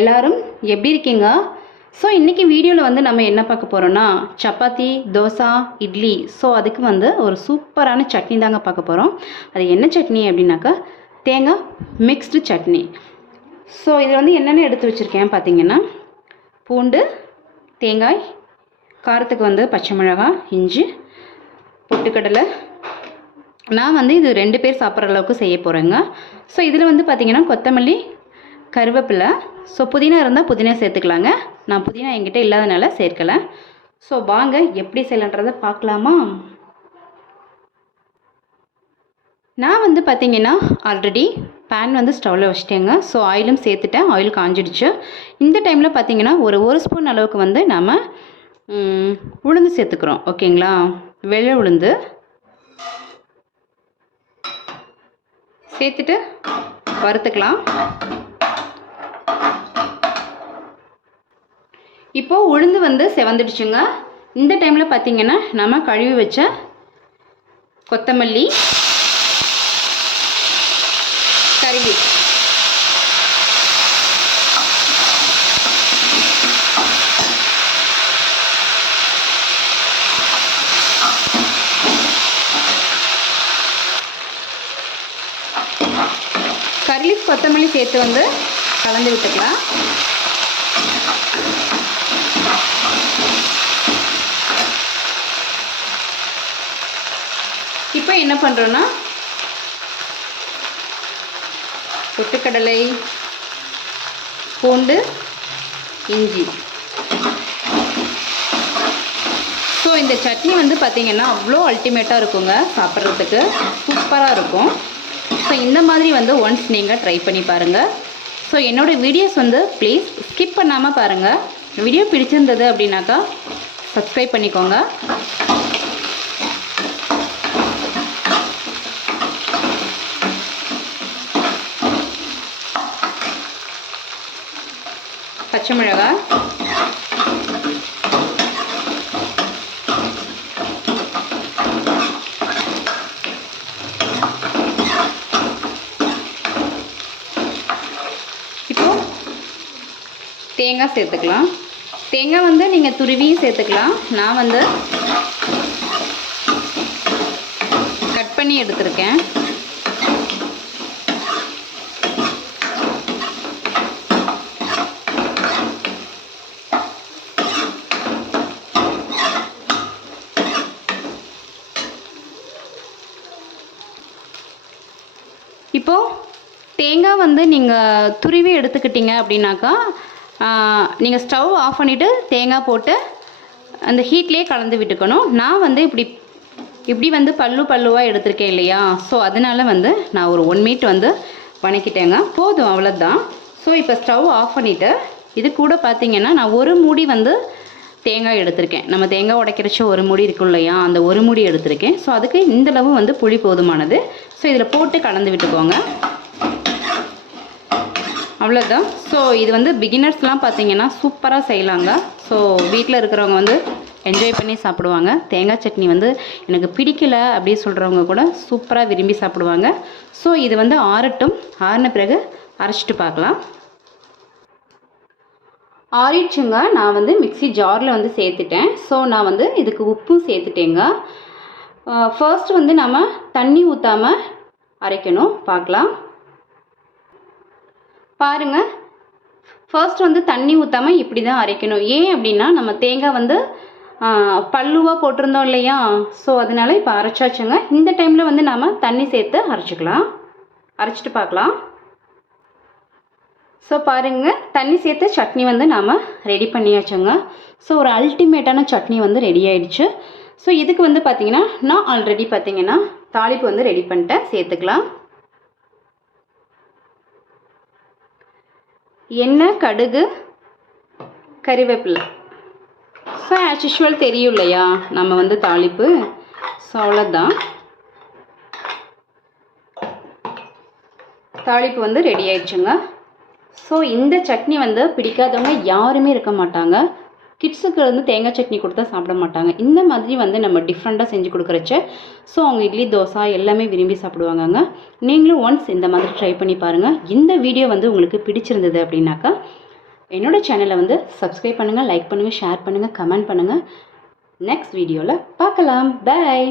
எல்லாரும் எப்படி இருக்கீங்க? ஸோ இன்றைக்கி வீடியோவில் வந்து நம்ம என்ன பார்க்க போகிறோன்னா சப்பாத்தி தோசை இட்லி. ஸோ அதுக்கு வந்து ஒரு சூப்பரான சட்னி தாங்க பார்க்க போகிறோம் அது என்ன சட்னி அப்படின்னாக்கா தேங்காய் மிக்ஸ்டு சட்னி. ஸோ இதில் வந்து என்னென்ன எடுத்து வச்சுருக்கேன் பார்த்தீங்கன்னா பூண்டு தேங்காய் காரத்துக்கு வந்து பச்சை மிளகாய் இஞ்சி பொட்டுக்கடலை. நான் வந்து இது ரெண்டு பேர் சாப்பிட்ற அளவுக்கு செய்ய போகிறேங்க ஸோ இதில் வந்து பார்த்திங்கன்னா கொத்தமல்லி கருவேப்பிலை. ஸோ புதினா இருந்தால் புதினா சேர்த்துக்கலாங்க. நான் புதினா என்கிட்ட இல்லாதனால சேர்க்கலை. ஸோ வாங்க எப்படி செய்யலான்றதை பார்க்கலாமா? நான் வந்து பார்த்தீங்கன்னா ஆல்ரெடி பேன் வந்து ஸ்டவ்வில் வச்சுட்டேங்க. ஸோ ஆயிலும் சேர்த்துட்டேன். ஆயில் காஞ்சிடுச்சு. இந்த டைமில் பார்த்தீங்கன்னா ஒரு ஒரு ஸ்பூன் அளவுக்கு வந்து நாம் உளுந்து சேர்த்துக்கிறோம். ஓகேங்களா? வெள்ளை உளுந்து. சேர்த்துட்டு வறுத்துக்கலாம். இப்போது உளுந்து வந்து செவந்துடுச்சுங்க. இந்த டைமில் பார்த்தீங்கன்னா நம்ம கழுவி வச்ச கொத்தமல்லி கருவி கர்லிக் கொத்தமல்லி சேர்த்து வந்து கலந்து விட்டுக்கலாம். இப்போ என்ன பண்ணுறோன்னா பொட்டுக்கடலை பூண்டு இஞ்சி. ஸோ இந்த சட்னி வந்து பார்த்திங்கன்னா அவ்வளோ அல்டிமேட்டாக இருக்குங்க சாப்பிட்றதுக்கு. சூப்பராக இருக்கும். ஸோ இந்த மாதிரி வந்து ஒன்ஸ் நீங்கள் ட்ரை பண்ணி பாருங்கள் ஸோ என்னோடய வீடியோஸ் வந்து ப்ளீஸ் ஸ்கிப் பண்ணாமல் பாருங்கள் வீடியோ பிடிச்சிருந்தது அப்படின்னாக்கா சப்ஸ்கிரைப் பண்ணிக்கோங்க. பச்சை மிளகாய். இப்போது தேங்காய் சேர்த்துக்கலாம். தேங்காய் வந்து நீங்கள் துருவியும் சேர்த்துக்கலாம். நான் வந்து கட் பண்ணி எடுத்திருக்கேன். இப்போது தேங்காய் வந்து நீங்கள் துருவி எடுத்துக்கிட்டீங்க அப்படின்னாக்கா நீங்கள் ஸ்டவ் ஆஃப் பண்ணிவிட்டு தேங்காய் போட்டு அந்த ஹீட்லேயே கலந்து விட்டுக்கணும். நான் வந்து இப்படி இப்படி வந்து பல்லு பல்லுவாக எடுத்திருக்கேன் இல்லையா? ஸோ அதனால வந்து நான் ஒரு ஒன் மினிட் வந்து வணக்கிட்டேங்க. போதும் அவ்வளோதான் ஸோ இப்போ ஸ்டவ் ஆஃப் பண்ணிவிட்டு இது கூட பார்த்தீங்கன்னா நான் ஒரு மூடி வந்து தேங்காய் எடுத்திருக்கேன். நம்ம தேங்காய் உடைக்கிறச்ச ஒரு முடி இருக்கும் இல்லையா? அந்த ஒரு முடி எடுத்திருக்கேன். ஸோ அதுக்கு இந்தளவு வந்து புளி போதுமானது. ஸோ இதில் போட்டு கலந்து விட்டுக்கோங்க. அவ்வளோதான் ஸோ இது வந்து பிகினர்ஸ்லாம் பார்த்தீங்கன்னா சூப்பராக செய்யலாங்க. ஸோ வீட்டில் இருக்கிறவங்க வந்து என்ஜாய் பண்ணி சாப்பிடுவாங்க. தேங்காய் சட்னி வந்து எனக்கு பிடிக்கல அப்படின்னு சொல்கிறவங்க கூட சூப்பராக விரும்பி சாப்பிடுவாங்க. ஸோ இது வந்து ஆறட்டும். ஆறின பிறகு அரைச்சிட்டு பார்க்கலாம். ஆறிடுச்சுங்க. நான் வந்து மிக்ஸி ஜாரில் வந்து சேர்த்துட்டேன். ஸோ நான் வந்து இதுக்கு உப்பும் சேர்த்துட்டேங்க. ஃபர்ஸ்ட் வந்து நம்ம தண்ணி ஊற்றாமல் அரைக்கணும். பார்க்கலாம். பாருங்க. ஃபர்ஸ்ட் வந்து தண்ணி ஊற்றாமல் இப்படி தான் அரைக்கணும். ஏன் அப்படின்னா நம்ம தேங்காய் வந்து பல்லுவாக போட்டிருந்தோம் இல்லையா? ஸோ அதனால இப்போ அரைச்சாச்சுங்க. இந்த டைமில் வந்து நாம் தண்ணி சேர்த்து அரைச்சிக்கலாம். அரைச்சிட்டு பார்க்கலாம். ஸோ பாருங்கள் தண்ணி சேர்த்து சட்னி வந்து நாம் ரெடி பண்ணியாச்சுங்க. ஸோ ஒரு அல்டிமேட்டான சட்னி வந்து ரெடி ஆயிடுச்சு. ஸோ இதுக்கு வந்து பார்த்தீங்கன்னா நான் ஆல்ரெடி பார்த்தீங்கன்னா தாளிப்பு வந்து ரெடி பண்ணிட்டேன். சேர்த்துக்கலாம். எண்ணெய் கடுகு கறிவேப்பிலை. ஸோ ஆஸ் யூஷுவல் தெரியும் இல்லையா நம்ம வந்து தாளிப்பு. ஸோ அவ்வளோதான் தாளிப்பு வந்து ரெடி ஆயிடுச்சுங்க. ஸோ இந்த சட்னி வந்து பிடிக்காதவங்க யாருமே இருக்க மாட்டாங்க. கிட்ஸுக்கு வந்து தேங்காய் சட்னி கொடுத்தா சாப்பிட மாட்டாங்க. இந்த மாதிரி வந்து நம்ம டிஃப்ரெண்ட்டாக செஞ்சு கொடுக்குறச்ச ஸோ அவங்க இட்லி தோசை எல்லாமே விரும்பி சாப்பிடுவாங்கங்க. நீங்களும் ஒன்ஸ் இந்த மாதிரி ட்ரை பண்ணி பாருங்கள் இந்த வீடியோ வந்து உங்களுக்கு பிடிச்சிருந்தது அப்படின்னாக்கா என்னோட சேனலை வந்து சப்ஸ்கிரைப் பண்ணுங்கள் லைக் பண்ணுங்கள் ஷேர் பண்ணுங்கள் கமெண்ட் பண்ணுங்கள் நெக்ஸ்ட் வீடியோவில் பார்க்கலாம். பாய்